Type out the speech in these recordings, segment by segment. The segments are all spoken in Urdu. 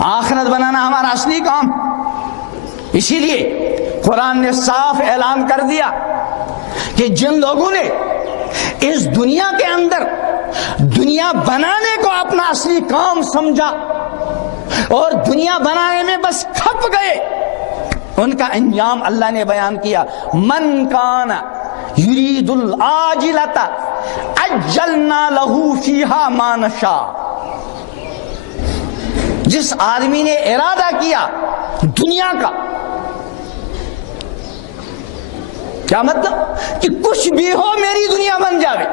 آخرت بنانا ہمارا اصلی کام. اسی لیے قرآن نے صاف اعلان کر دیا کہ جن لوگوں نے اس دنیا کے اندر دنیا بنانے کو اپنا اصلی کام سمجھا اور دنیا بنانے میں بس کھپ گئے، ان کا انجام اللہ نے بیان کیا. من کان یرید العاجلۃ عجلنا لہ فیہا ما نشاء. جس آدمی نے ارادہ کیا دنیا کا، کیا مطلب کہ کچھ بھی ہو میری دنیا بن جاوے،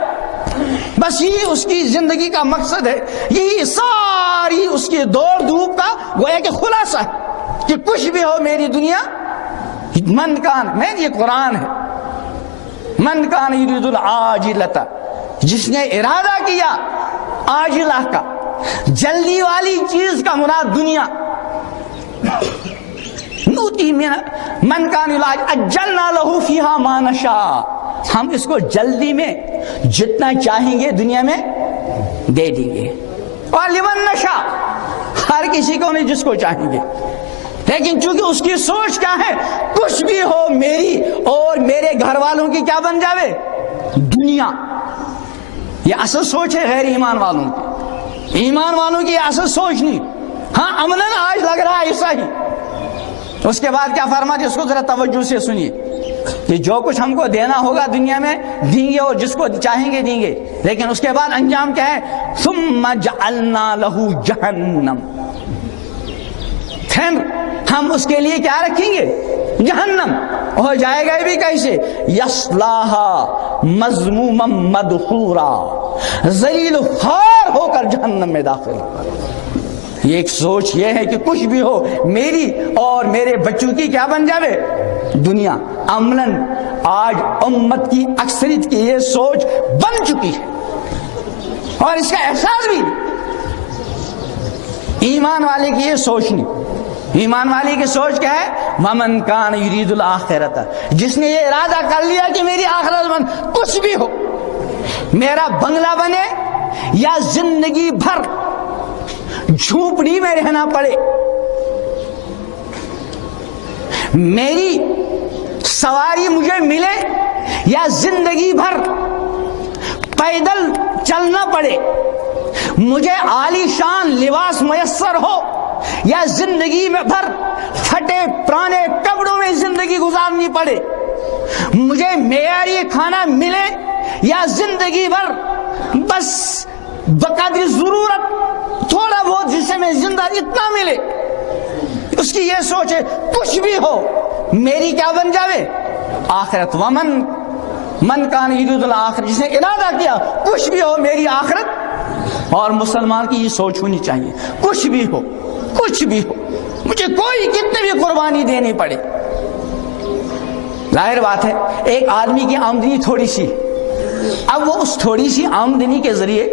بس یہی اس کی زندگی کا مقصد ہے، یہی ساری اس کی دوڑ دھوپ کا گویا کہ خلاصہ ہے کہ کچھ بھی ہو میری دنیا. من کان، میں یہ قرآن ہے، من کان یرید العاجلۃ، جس نے ارادہ کیا عاجلہ کا، جلدی والی چیز کا مراد دنیا. نوتی من کان اجلنا لہ فیہا ما نشاء، ہم اس کو جلدی میں جتنا چاہیں گے دنیا میں دے دیں گے. اور لمن نشاء، ہر کسی کو نہیں جس کو چاہیں گے، لیکن چونکہ اس کی سوچ کیا ہے، کچھ بھی ہو میری اور میرے گھر والوں کی کیا بن جاوے دنیا. یہ اصل سوچ ہے غیر ایمان والوں کی. ایمان والوں کی اصل سوچ نہیں. ہاں امنن آج لگ رہا ہے ایسا ہی. اس کے بعد کیا فرماتے اس کو ذرا توجہ سے سنیے کہ جو کچھ ہم کو دینا ہوگا دنیا میں دیں گے اور جس کو چاہیں گے دیں گے، لیکن اس کے بعد انجام کیا ہے؟ ثم جعلنا لہ جہنم، پھر ہم اس کے لیے کیا رکھیں گے؟ جہنم. ہو جائے گا بھی کیسے؟ یصلاھا مذموما مدحورا، ذلیل خوار ہو کر جہنم میں داخل ہوگا. یہ ایک سوچ یہ ہے کہ کچھ بھی ہو میری اور میرے بچوں کی کیا بن جاوے دنیا. عملاً آج امت کی اکثریت کی یہ سوچ بن چکی ہے اور اس کا احساس بھی. ایمان والے کی یہ سوچ نہیں. ایمان والے کی سوچ کیا ہے؟ ومن کان یرید الآخرۃ، جس نے یہ ارادہ کر لیا کہ میری آخرت بن، کچھ بھی ہو، میرا بنگلہ بنے یا زندگی بھر جھونپڑی میں رہنا پڑے، میری سواری مجھے ملے یا زندگی بھر پیدل چلنا پڑے، مجھے عالی شان لباس میسر ہو یا زندگی میں بھر پھٹے پرانے کپڑوں میں زندگی گزارنی پڑے، مجھے معیاری کھانا ملے یا زندگی بھر بس بقدر ضرورت تھوڑا بہت جسے میں زندہ اتنا ملے، اس کی یہ سوچ ہے کچھ بھی ہو میری کیا بن جاوے آخرت. من کان یرید الآخرۃ، جس نے ارادہ کیا کچھ بھی ہو میری آخرت. اور مسلمان کی یہ سوچ ہونی چاہیے کچھ بھی ہو، کچھ بھی ہو، مجھے کوئی کتنی بھی قربانی دینی پڑے. ظاہر بات ہے ایک آدمی کی آمدنی تھوڑی سی، اب وہ اس تھوڑی سی آمدنی کے ذریعے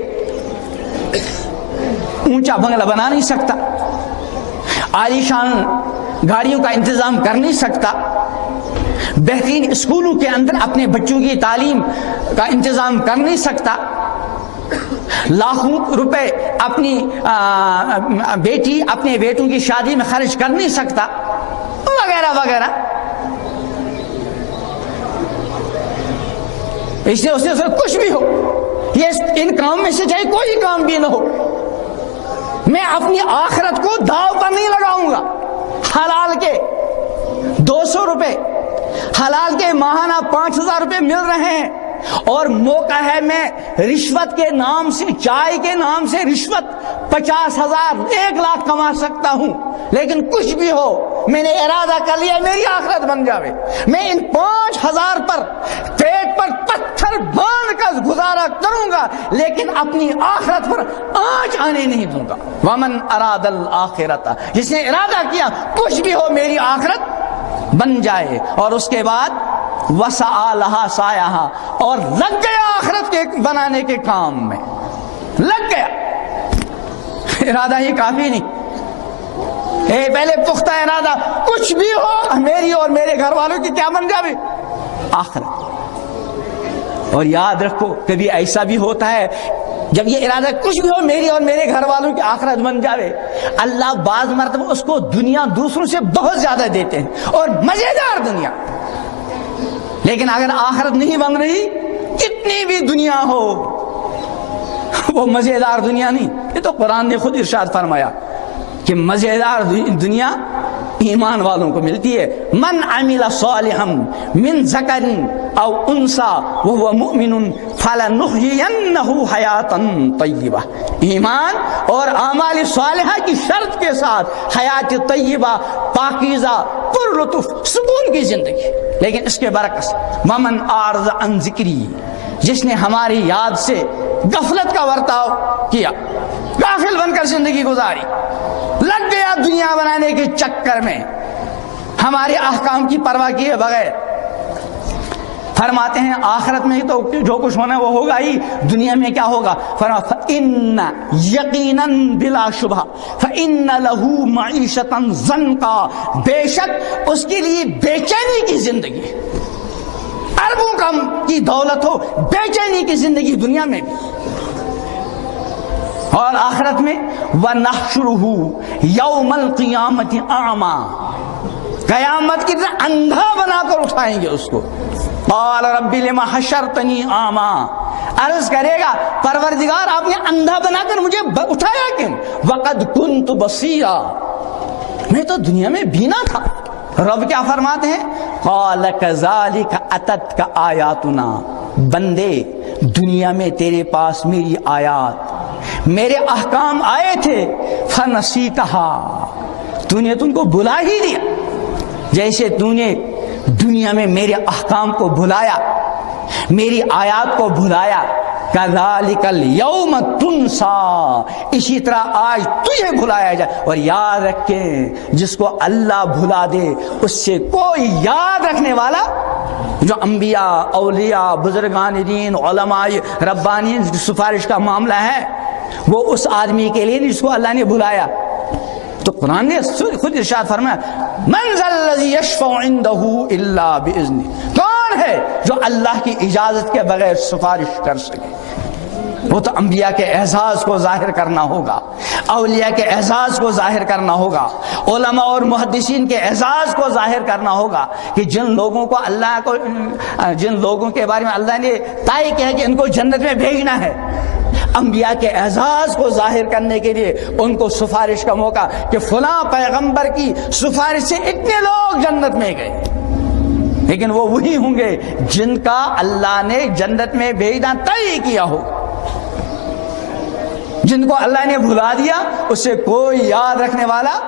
اونچا بنگلہ بنا نہیں سکتا، عالی شان گاڑیوں کا انتظام کر نہیں سکتا، بہترین اسکولوں کے اندر اپنے بچوں کی تعلیم کا انتظام کر نہیں سکتا، لاکھوں روپے اپنی بیٹی اپنے بیٹوں کی شادی میں خرچ کر نہیں سکتا، وغیرہ وغیرہ. اس لیے اس نے کچھ بھی ہو، یہ ان کام میں سے چاہے کوئی کام بھی نہ ہو، میں اپنی آخرت کو داؤ پر نہیں لگاؤں گا. حلال کے 200 روپے، حلال کے ماہانہ 5000 روپے مل رہے ہیں اور موقع ہے میں رشوت کے نام سے، چائے کے نام سے رشوت 50,000 1 لاکھ کما سکتا ہوں، لیکن کچھ بھی ہو میں نے ارادہ کر لیا میری آخرت بن جاوے، میں ان 5,000 پر پیٹ پر پتھر باندھ کر گزارا کروں گا لیکن اپنی آخرت پر آنچ آنے نہیں دوں گا. ومن اراد الآخرۃ، جس نے ارادہ کیا کچھ بھی ہو میری آخرت بن جائے، اور اس کے بعد وسعى لها سعيها، اور لگ گیا آخرت کے بنانے کے کام میں، لگ گیا. ارادہ ہی کافی نہیں، پہلے پختہ ارادہ کچھ بھی ہو میری اور میرے گھر والوں کی کیا بن جاوے آخرت. اور یاد رکھو کبھی ایسا بھی ہوتا ہے جب یہ ارادہ کچھ بھی ہو میری اور میرے گھر والوں کی آخرت بن جاوے، اللہ بعض مرتبہ اس کو دنیا دوسروں سے بہت زیادہ دیتے ہیں اور مزیدار دنیا. لیکن اگر آخرت نہیں بن رہی، کتنی بھی دنیا ہو وہ مزیدار دنیا نہیں. یہ تو قرآن نے خود ارشاد فرمایا کہ مزیدار دنیا ایمان والوں کو ملتی ہے. من عمل صالحا من ذکر او انثى وهو مؤمن فلنحيينه حیاتا طیبہ. ایمان اور اعمال صالحہ کی شرط کے ساتھ حیات طیبہ، پاکیزہ، پر لطف، سکون کی زندگی. لیکن اس کے برعکس ومن اعرض عن ذکری، جس نے ہماری یاد سے غفلت کا برتاؤ کیا، غافل بن کر زندگی گزاری، لگ گیا دنیا بنانے کے چکر میں، ہمارے احکام کی پرواہ کیے بغیر. فرماتے ہیں آخرت میں ہی تو جو کچھ ہونا وہ ہوگا ہی، دنیا میں کیا ہوگا؟ فرمایا فَإِنَّ یقیناً بلا شبہ فَإِنَّ لَهُ مَعِیشَةً ضَنْکَا، بے شک اس کے لیے بے چینی کی زندگی، اربوں کم کی دولت ہو، بے چینی کی زندگی دنیا میں بھی. اور آخرت میں وَنَحْشُرُهُ يَوْمَ الْقِيَامَةِ أَعْمَى، قیامت کی طرح اندھا بنا کر اٹھائیں گے اس کو. قال رب لما حشرتنی اعمى، عرض کرے گا پروردگار آپ نے اندھا بنا کر مجھے اٹھایا کیوں؟ وقد كنت بصیرا، میں تو دنیا میں بینا تھا. رب کیا فرماتے ہیں؟ قال كذلك اتتك آیاتنا، بندے دنیا میں تیرے پاس میری آیات، میرے احکام آئے تھے، فنسیتها، تو نے تم کو بلا ہی دیا. جیسے تو نے دنیا میں میرے احکام کو بھلایا، میری آیات کو بھلایا، کذالک الیوم تنسیٰ، اسی طرح آج تجھے بھلایا جائے. اور یاد رکھیں جس کو اللہ بھلا دے اس سے کوئی یاد رکھنے والا، جو انبیاء، اولیاء، بزرگان دین، علماء ربانی کی سفارش کا معاملہ ہے، وہ اس آدمی کے لیے جس کو اللہ نے بھلایا. تو قرآن نے خود ارشاد فرمایا من ذا الذی یشفع عندہ الا باذنہ، کون ہے جو اللہ کی اجازت کے بغیر سفارش کر سکے؟ وہ تو انبیاء کے اعزاز کو ظاہر کرنا ہوگا، اولیاء کے اعزاز کو ظاہر کرنا ہوگا، علماء اور محدثین کے اعزاز کو ظاہر کرنا ہوگا کہ جن لوگوں کو اللہ کو، جن لوگوں کے بارے میں اللہ نے طے کیا کہ ان کو جنت میں بھیجنا ہے، انبیاء کے اعزاز کو ظاہر کرنے کے لیے ان کو سفارش کا موقع کہ فلاں پیغمبر کی سفارش سے اتنے لوگ جنت میں گئے. لیکن وہ وہی ہوں گے جن کا اللہ نے جنت میں بھیجنا طے کیا ہو. جن کو اللہ نے بھلا دیا اس سے کوئی یاد رکھنے والا